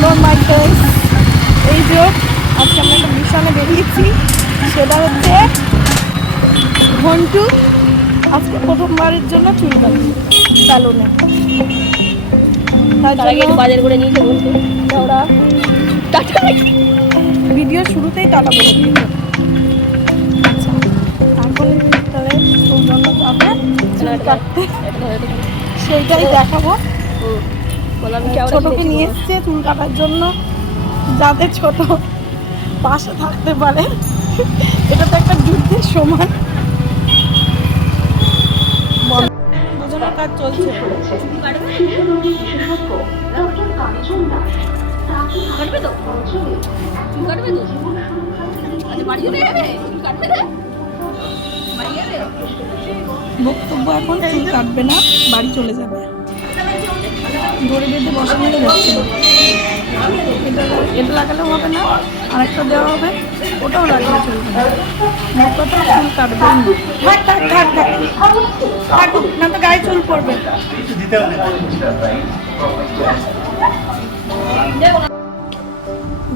Hello my friends, এই যে আজকে আমরা একটা মিশনে বেরিয়েছি। সেটা হচ্ছে ঘন্টু আজকে প্রথমবারের জন্য চুল কাটবে স্যালুনে। তার জন্য বাজার করে নিয়েছে ঘন্টু। ওরা ভিডিও শুরুতেই টাটা বলে দিয়েছে। আচ্ছা, এখন তাহলে সৌজন্য যাবে চুল কাটতে, সেইটাই দেখাবো। ছোটকে নিয়ে এসছে চুল কাটার জন্য, যাতে ছোট পাশে থাকতে পারে। এটা তো একটা যুদ্ধের সমান। বোঝানোর কাজ চলছে। বক্তব্য এখন চুল কাটবে না, বাড়ি চলে যাবে। দড়ি বেঁধে বসানোই যাচ্ছিল। এটা লাগালেও হবে না, আরেকটা দেওয়া হবে, ওটাও লাগালে চলবে না। মোট কথা চুল কাটবে না, তো গায়ে চুল পড়বে।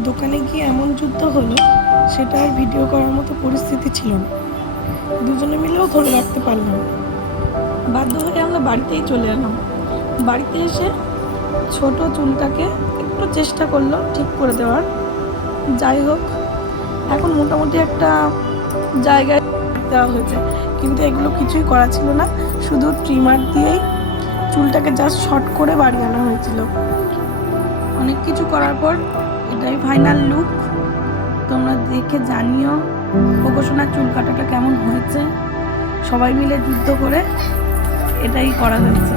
দোকানে গিয়ে এমন যুদ্ধ হলো, সেটা আর ভিডিও করার মতো পরিস্থিতি ছিল না। দুজনে মিলেও ধরে রাখতে পারলাম। বাধ্য হয়ে আমরা বাড়িতেই চলে এলাম। বাড়িতে এসে ছোট চুলটাকে একটু চেষ্টা করলো ঠিক করে দেওয়ার। যাই হোক, এখন মোটামুটি একটা জায়গায় দেওয়া হয়েছে, কিন্তু এগুলো কিছুই করা ছিল না। শুধু ট্রিমার দিয়েই চুলটাকে জাস্ট শর্ট করে বাড়ি আনা হয়েছিল। অনেক কিছু করার পর এটাই ফাইনাল লুক। তোমরা দেখে জানিও প্রকাশনার চুল কাটাটা কেমন হয়েছে। সবাই মিলে যুদ্ধ করে এটাই করা হয়েছে।